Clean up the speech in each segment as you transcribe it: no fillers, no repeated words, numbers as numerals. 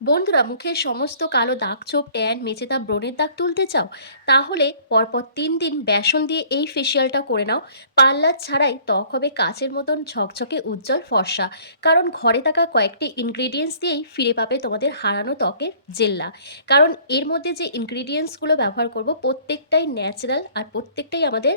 বন্ধুরা, মুখের সমস্ত কালো দাগ, ছোপ, ট্যান, মেচেদা, ব্রণের দাগ তুলতে চাও? তাহলে পরপর 3 দিন বেসন দিয়ে এই ফেসিয়ালটা করে নাও। পার্লার ছাড়াই ত্বক হবে কাচের মতন ঝকঝকে, উজ্জ্বল, ফর্সা। কারণ ঘরে থাকা কয়েকটি ইনগ্রিডিয়েন্টস দিয়েই ফিরে পাবে তোমাদের হারানো ত্বকের জেল্লা। কারণ এর মধ্যে যে ইনগ্রিডিয়েন্টসগুলো ব্যবহার করব প্রত্যেকটাই ন্যাচারাল, আর প্রত্যেকটাই আমাদের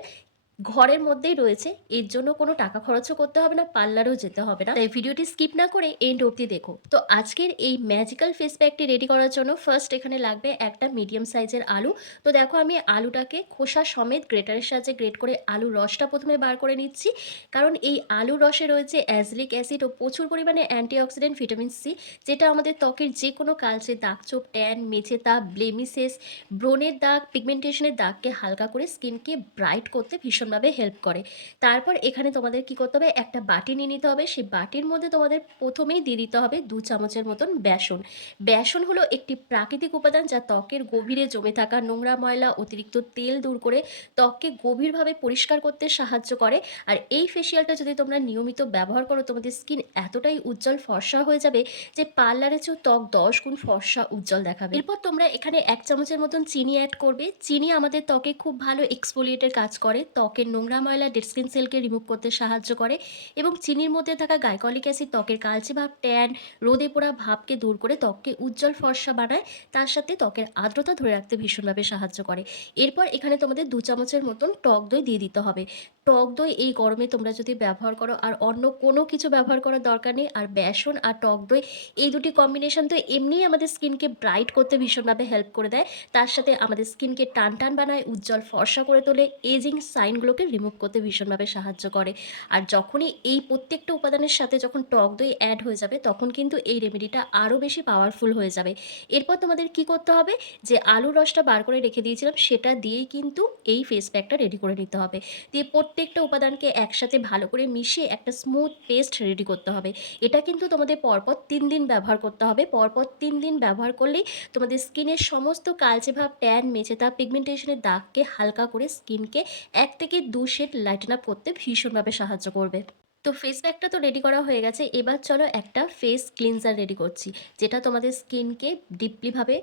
ঘরের মধ্যেই রয়েছে। এর জন্য কোনো টাকা খরচও করতে হবে না, পার্লারেও যেতে হবে না। তাই ভিডিওটি স্কিপ না করে এন্ড অবধি দেখো। তো আজকের এই ম্যাজিক্যাল ফেস প্যাকটি রেডি করার জন্য ফার্স্ট এখানে লাগবে একটা মিডিয়াম সাইজের আলু। তো দেখো, আমি আলুটাকে খোসা সমেত গ্রেটারের সাহায্যে গ্রেট করে আলুর রসটা প্রথমে বার করে নিচ্ছি। কারণ এই আলুর রসে রয়েছে অ্যাজলিক অ্যাসিড ও প্রচুর পরিমাণে অ্যান্টিঅক্সিডেন্ট ভিটামিন সি, যেটা আমাদের ত্বকের যে কোনো কালচে দাগ, ছোপ, ট্যান, মেচেতা, ব্লেমিসেস, ব্রণের দাগ, পিগমেন্টেশনের দাগকে হালকা করে স্কিনকে ব্রাইট করতে ভীষণভাবে হেল্প করে। তারপর এখানে তোমাদের কি করতে হবে, একটা বাটি নিয়ে নিতে হবে। সেই বাটির মধ্যে তোমাদের প্রথমেই দিয়ে দিতে হবে 2 চামচের মতন বেসন। বেসন হলো একটি প্রাকৃতিক উপাদান যা ত্বকের গভীরে জমে থাকা নোংরা, ময়লা, অতিরিক্ত তেল দূর করে ত্বককে গভীরভাবে পরিষ্কার করতে সাহায্য করে। আর এই ফেসিয়ালটা যদি তোমরা নিয়মিত ব্যবহার করো, তোমাদের স্কিন এতটাই উজ্জ্বল, ফর্সা হয়ে যাবে যে পার্লারে চেয়েও ত্বক 10 গুণ ফর্সা, উজ্জ্বল দেখাবে। এরপর তোমরা এখানে 1 চামচের মতন চিনি অ্যাড করবে। চিনি আমাদের ত্বকে খুব ভালো এক্সফোলিয়েটের কাজ করে, ত্বকের নোংরা, ময়লা, ডেড স্কিন সেলকে রিমুভ করতে সাহায্য করে। এবং চিনির মধ্যে থাকা গাইকলিক অ্যাসিড ত্বকের কালচে ভাব, ট্যান, রোদে পোড়া ভাবকে দূর করে ত্বককে উজ্জ্বল, ফর্সা বানায়। তার সাথে ত্বকের আর্দ্রতা ধরে রাখতে ভীষণভাবে সাহায্য করে। এরপর এখানে তোমাদের 2 চামচের মতন টক দই দিয়ে দিতে হবে। টক দই এই গরমে তোমরা যদি ব্যবহার করো, আর অন্য কোনো কিছু ব্যবহার করার দরকার নেই। আর বেসন আর টক দই, এই দুটি কম্বিনেশন তো এমনিই আমাদের স্কিনকে ব্রাইট করতে ভীষণভাবে হেল্প করে দেয়। তার সাথে আমাদের স্কিনকে টান টান বানায়, উজ্জ্বল, ফর্সা করে তোলে, এজিং সাইনগুলোকে রিমুভ করতে ভীষণভাবে সাহায্য করে। আর যখনই এই প্রত্যেকটা উপাদানের সাথে যখন টক দই অ্যাড হয়ে যাবে, তখন কিন্তু এই রেমেডিটা আরও বেশি পাওয়ারফুল হয়ে যাবে। এরপর তোমাদের কি করতে হবে, যে আলুর রসটা বার করে রেখে দিয়েছিলাম, সেটা দিয়েই কিন্তু এই ফেস প্যাকটা রেডি করে নিতে হবে। দিয়ে প্রত্যেকটা উপাদানকে একসাথে ভালো করে মিশিয়ে একটা স্মুথ পেস্ট রেডি করতে হবে। এটা কিন্তু তোমাদের পরপর 3 দিন ব্যবহার করতে হবে। পরপর 3 দিন ব্যবহার করলেই তোমাদের স্কিনের সমস্ত কালচে ভাব, ট্যান, মেচেদা, পিগমেন্টেশনের দাগকে হালকা করে স্কিনকে 1 থেকে 2 শেড লাইটেন আপ করতে ভীষণভাবে সাহায্য করবে। তো ফেস প্যাকটা তো রেডি করা হয়ে গেছে। এবার চলো একটা ফেস ক্লিনজার রেডি করছি, যেটা তোমাদের স্কিনকে ডিপলিভাবে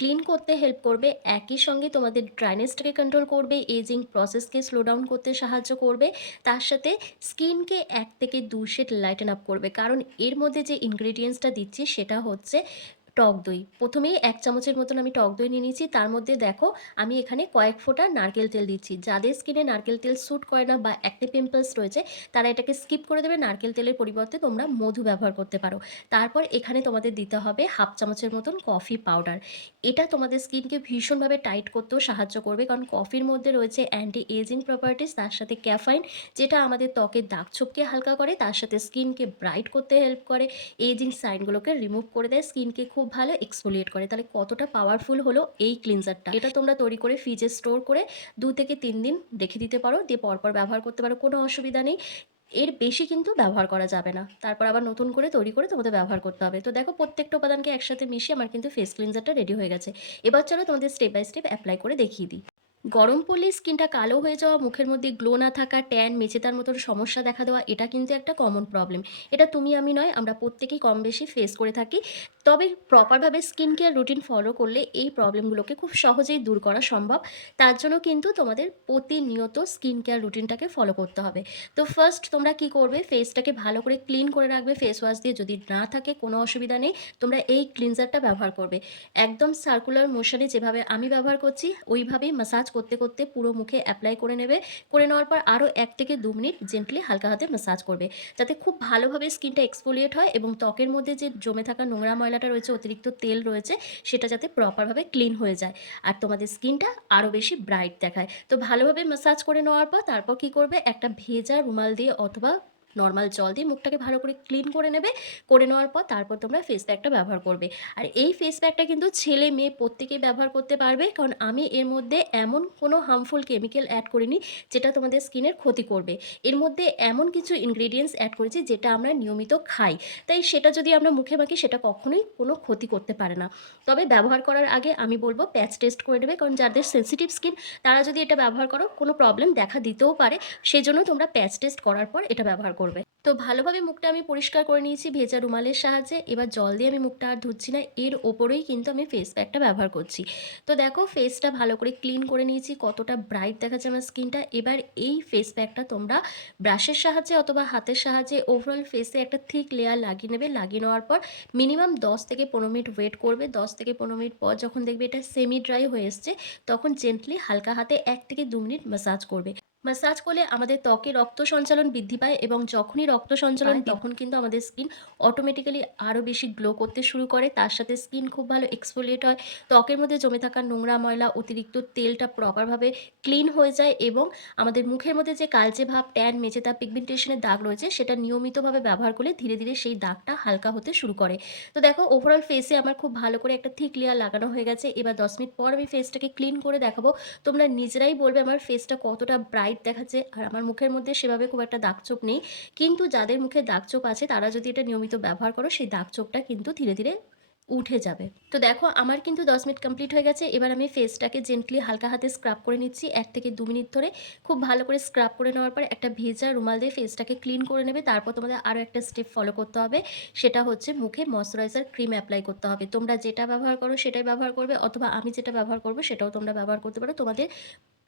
ক্লিন করতে হেল্প করবে। একই সঙ্গে তোমাদের ড্রাইনেসটাকে কন্ট্রোল করবে, এজিং প্রসেসকে স্লো ডাউন করতে সাহায্য করবে। তার সাথে স্কিনকে 1 থেকে 2 শেড লাইটেন আপ করবে। কারণ এর মধ্যে যে ইনগ্রেডিয়েন্টসটা দিচ্ছি সেটা হচ্ছে টক দই। প্রথমেই 1 চামচের মতন আমি টক দই নিয়ে নিয়েছি। তার মধ্যে দেখো, আমি এখানে কয়েক ফোঁটা নারকেল তেল দিচ্ছি। যাদের স্কিনে নারকেল তেল স্যুট করে না বা অ্যাকনে পিম্পলস রয়েছে, তারা এটাকে স্কিপ করে দেবে। নারকেল তেলের পরিবর্তে তোমরা মধু ব্যবহার করতে পারো। তারপর এখানে তোমাদের দিতে হবে 1/2 চামচের মতন কফি পাউডার। এটা তোমাদের স্কিনকে ভীষণভাবে টাইট করতেও সাহায্য করবে, কারণ কফির মধ্যে রয়েছে অ্যান্টি এজিং প্রপার্টিস, তার সাথে ক্যাফাইন, যেটা আমাদের ত্বকের দাগ ছোপকে হালকা করে, তার সাথে স্কিনকে ব্রাইট করতে হেল্প করে, এজিং সাইনগুলোকে রিমুভ করে দেয়, স্কিনকে খুব ভালো এক্সফোলিয়েট করে। তাহলে কতটা পাওয়ারফুল হলো এই ক্লিনজারটা। এটা তোমরা তৈরি করে ফ্রিজে স্টোর করে 2 থেকে 3 দিন রেখে দিতে পারো, দিয়ে পরপর ব্যবহার করতে পারো, কোনো অসুবিধা নেই। এর বেশি কিন্তু ব্যবহার করা যাবে না। তারপর আবার নতুন করে তৈরি করে তোমাদের ব্যবহার করতে হবে। তো দেখো, প্রত্যেকটা উপাদানকে একসাথে মিশিয়ে আমার কিন্তু ফেস ক্লিনজারটা রেডি হয়ে গেছে। এবার চলো তোমাদের স্টেপ বাই স্টেপ অ্যাপ্লাই করে দেখিয়ে দিই। গরম পড়লে স্কিনটা কালো হয়ে যাওয়া, মুখের মধ্যে গ্লো না থাকা, ট্যান, মেচেদার মতন সমস্যা দেখা দেওয়া, এটা কিন্তু একটা কমন প্রবলেম। এটা তুমি আমি নয়, আমরা প্রত্যেকেই কম বেশি ফেস করে থাকি। তবে প্রপারভাবে স্কিন কেয়ার রুটিন ফলো করলে এই প্রবলেমগুলোকে খুব সহজেই দূর করা সম্ভব। তার জন্য কিন্তু তোমাদের প্রতিনিয়ত স্কিন কেয়ার রুটিনটাকে ফলো করতে হবে। তো ফার্স্ট তোমরা কি করবে, ফেসটাকে ভালো করে ক্লিন করে রাখবে ফেস ওয়াশ দিয়ে। যদি না থাকে কোনো অসুবিধা নেই, তোমরা এই ক্লিনজারটা ব্যবহার করবে। একদম সার্কুলার মোশনে যেভাবে আমি ব্যবহার করছি, ওইভাবেই ম্যাসাজ করতে করতে পুরো মুখে অ্যাপ্লাই করে নেবে। করে নেওয়ার পর আরও 1 থেকে 2 মিনিট জেন্টলি হালকা হাতে ম্যাসাজ করবে, যাতে খুব ভালোভাবে স্কিনটা এক্সফোলিয়েট হয় এবং ত্বকের মধ্যে যে জমে থাকা নোংরা ময়লাটা রয়েছে, অতিরিক্ত তেল রয়েছে, সেটা যাতে প্রপারভাবে ক্লিন হয়ে যায় আর তোমাদের স্কিনটা আরও বেশি ব্রাইট দেখায়। তো ভালোভাবে ম্যাসাজ করে নেওয়ার পর তারপর কি করবে, একটা ভেজা রুমাল দিয়ে অথবা নর্মাল জল দিয়ে মুখটাকে ভালো করে ক্লিন করে নেবে। করে নেওয়ার পর তারপর তোমরা ফেস প্যাকটা ব্যবহার করবে। আর এই ফেস প্যাকটা কিন্তু ছেলে মেয়ে প্রত্যেকেই ব্যবহার করতে পারবে, কারণ আমি এর মধ্যে এমন কোনো হার্মফুল কেমিক্যাল অ্যাড করিনি যেটা তোমাদের স্কিনের ক্ষতি করবে। এর মধ্যে এমন কিছু ইনগ্রেডিয়েন্টস অ্যাড করেছি যেটা আমরা নিয়মিত খাই, তাই সেটা যদি আমরা মুখে মাখি সেটা কখনোই কোনো ক্ষতি করতে পারে না। তবে ব্যবহার করার আগে আমি বলবো প্যাচ টেস্ট করে নেবে, কারণ যাদের সেনসিটিভ স্কিন তারা যদি এটা ব্যবহার করো কোনো প্রবলেম দেখা দিতেও পারে। সেজন্য তোমরা প্যাচ টেস্ট করার পর এটা ব্যবহার করবে। তো ভালোভাবে মুখটা আমি পরিষ্কার করে নিয়েছি ভেজা রুমালের সাহায্যে। এবার জল দিয়ে আমি মুখটা আর ধুচ্ছি না। এর ওপরেই কিন্তু আমি ফেস প্যাকটা ব্যবহার করছি। তো দেখো ফেসটা ভালো করে ক্লিন করে নিয়েছি। কতটা ব্রাইট দেখাচ্ছে আমার স্কিনটা। এবার এই ফেস প্যাকটা তোমরা ব্রাশের সাহায্যে অথবা হাতের সাহায্যে ওভারঅল ফেসে একটা থিক লেয়ার লাগিয়ে নেবে। লাগিয়ে নেওয়ার পর মিনিমাম ১০ থেকে ১৫ মিনিট ওয়েট করবে। ১০ থেকে ১৫ মিনিট পর যখন দেখবে এটা সেমি ড্রাই হয়ে এসছে, তখন জেন্টলি হালকা হাতে ১ থেকে ২ মিনিট ম্যাসাজ করবে। ম্যাসাজ করলে আমাদের ত্বকে রক্ত সঞ্চালন বৃদ্ধি পায় এবং যখনই রক্ত সঞ্চালন তখন কিন্তু আমাদের স্কিন অটোমেটিক্যালি আরও বেশি গ্লো করতে শুরু করে। তার সাথে স্কিন খুব ভালো এক্সফোলিয়েট হয়। ত্বকের মধ্যে জমে থাকা নোংরা ময়লা, অতিরিক্ত তেলটা প্রপারভাবে ক্লিন হয়ে যায় এবং আমাদের মুখের মধ্যে যে কালচে ভাব, ট্যান, মেচে দাগ, পিগমেন্টেশনের দাগ রয়েছে সেটা নিয়মিতভাবে ব্যবহার করলে ধীরে, ধীরে সেই দাগটা হালকা হতে শুরু করে। তো দেখো ওভারঅল ফেসে আমার খুব ভালো করে একটা থিক লেয়ার লাগানো হয়ে গেছে। এবার ১০ মিনিট পর আমি ফেসটাকে ক্লিন করে দেখাবো। তোমরা নিজেরাই বলবে আমার ফেসটা কতটা ব্রাইট দেখাচ্ছে। আর আমার মুখের মধ্যে সেভাবে খুব একটা দাগছোপ নেই। কিন্তু যাদের মুখে দাগছোপ আছে তারা যদি এটা নিয়মিত ব্যবহার করো সেই দাগছোপটা কিন্তু ধীরে, ধীরে উঠে যাবে। তো দেখো আমার কিন্তু ১০ মিনিট কমপ্লিট হয়ে গেছে। এবার আমি ফেসটাকে জেন্টলি হালকা হাতে স্ক্রাব করে নিচ্ছি ১ থেকে ২ মিনিট ধরে। খুব ভালো করে স্ক্রাব করে নেওয়ার পর একটা ভেজা রুমাল দিয়ে ফেসটাকে ক্লিন করে নেবে। তারপর তোমাদের আরও একটা স্টেপ ফলো করতে হবে। সেটা হচ্ছে মুখে ময়েশ্চারাইজার ক্রিম এপ্লাই করতে হবে। তোমরা যেটা ব্যবহার করো সেটাই ব্যবহার করবে অথবা আমি যেটা ব্যবহার করব সেটাও তোমরা ব্যবহার করতে পারো তোমাদের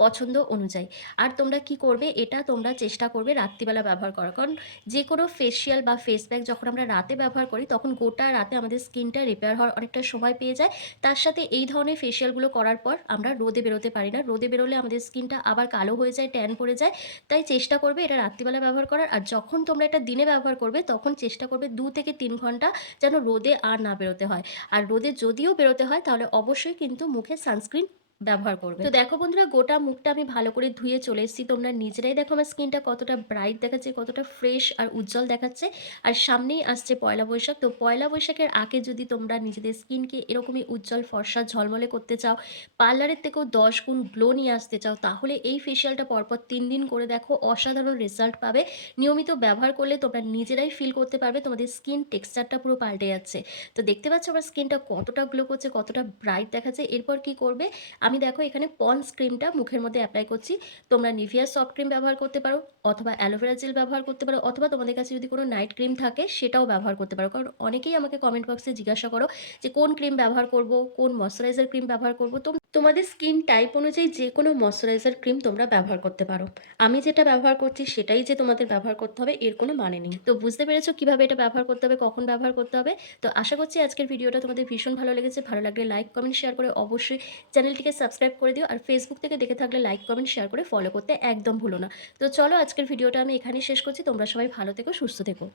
পছন্দ অনুযায়ী। আর তোমরা কি করবে এটা তোমরা চেষ্টা করবে রাত্রিবেলা ব্যবহার করার। কারণ যেকোনো ফেসিয়াল বা ফেস প্যাক যখন আমরা রাতে ব্যবহার করি তখন গোটা রাতে আমাদের স্কিনটা রিপেয়ার হওয়ার অনেকটা সময় পেয়ে যায়। তার সাথে এই ধরনের ফেসিয়ালগুলো করার পর আমরা রোদে বেরোতে পারি না। রোদে বেরোলে আমাদের স্কিনটা আবার কালো হয়ে যায়, ট্যান পড়ে যায়। তাই চেষ্টা করবে এটা রাত্রিবেলা ব্যবহার করার। আর যখন তোমরা এটা দিনে ব্যবহার করবে তখন চেষ্টা করবে ২ থেকে ৩ ঘন্টা যেন রোদে আর না বেরোতে হয়। আর রোদে যদিও বেরোতে হয় তাহলে অবশ্যই কিন্তু মুখে সানস্ক্রিন ব্যবহার করবে। তো দেখো বন্ধুরা গোটা মুখটা আমি ভালো করে ধুয়ে চলে এসেছি। তোমরা নিজেরাই দেখো আমার স্কিনটা কতটা ব্রাইট দেখাচ্ছে, কতটা ফ্রেশ আর উজ্জ্বল দেখাচ্ছে। আর সামনেই আসছে পয়লা বৈশাখ। তো পয়লা বৈশাখের আগে যদি তোমরা নিজেদের স্কিনকে এরকমই উজ্জ্বল, ফর্সা, ঝলমলে করতে চাও, পার্লারের থেকেও ১০ গুণ গ্লো নিয়ে আসতে চাও, তাহলে এই ফেসিয়ালটা পরপর ৩ দিন করে দেখো অসাধারণ রেজাল্ট পাবে। নিয়মিত ব্যবহার করলে তোমরা নিজেরাই ফিল করতে পারবে তোমাদের স্কিন টেক্সচারটা পুরো পাল্টে যাচ্ছে। তো দেখতে পাচ্ছ আমার স্কিনটা কতটা গ্লো করছে, কতটা ব্রাইট দেখাচ্ছে। এরপর কি করবে আমি দেখো এখানে পন্ডস ক্রিমটা মুখের মধ্যে অ্যাপ্লাই করছি। তোমরা নিভিয়া সফট ক্রিম ব্যবহার করতে পারো অথবা অ্যালোভেরা জেল ব্যবহার করতে পারো অথবা তোমাদের কাছে যদি কোনো নাইট ক্রিম থাকে সেটাও ব্যবহার করতে পারো। কারণ অনেকেই আমাকে কমেন্ট বক্সে জিজ্ঞাসা করো যে কোন ক্রিম ব্যবহার করব, কোন ময়েশ্চারাইজার ক্রিম ব্যবহার করব। তো তোমাদের স্কিন টাইপ অনুযায়ী যে কোনো ময়েশ্চারাইজার ক্রিম তোমরা ব্যবহার করতে পারো। আমি যেটা ব্যবহার করছি সেটাই যে তোমাদের ব্যবহার করতে হবে এর কোনো মানে নেই। তো বুঝতে পেরেছো কিভাবে এটা ব্যবহার করতে হবে, কখন ব্যবহার করতে হবে। তো আশা করছি আজকের ভিডিওটা তোমাদের ভীষণ ভালো লেগেছে। ভালো লাগলে লাইক, কমেন্ট, শেয়ার করে অবশ্যই চ্যানেলটিকে সাবস্ক্রাইব করে দিও। আর ফেসবুক থেকে দেখে থাকলে লাইক, কমেন্ট, শেয়ার করে ফলো করতে একদম ভুলো না। তো চলো আজকের ভিডিওটা আমি এখানেই শেষ করছি। তোমরা সবাই ভালো থেকো, সুস্থ থেকো।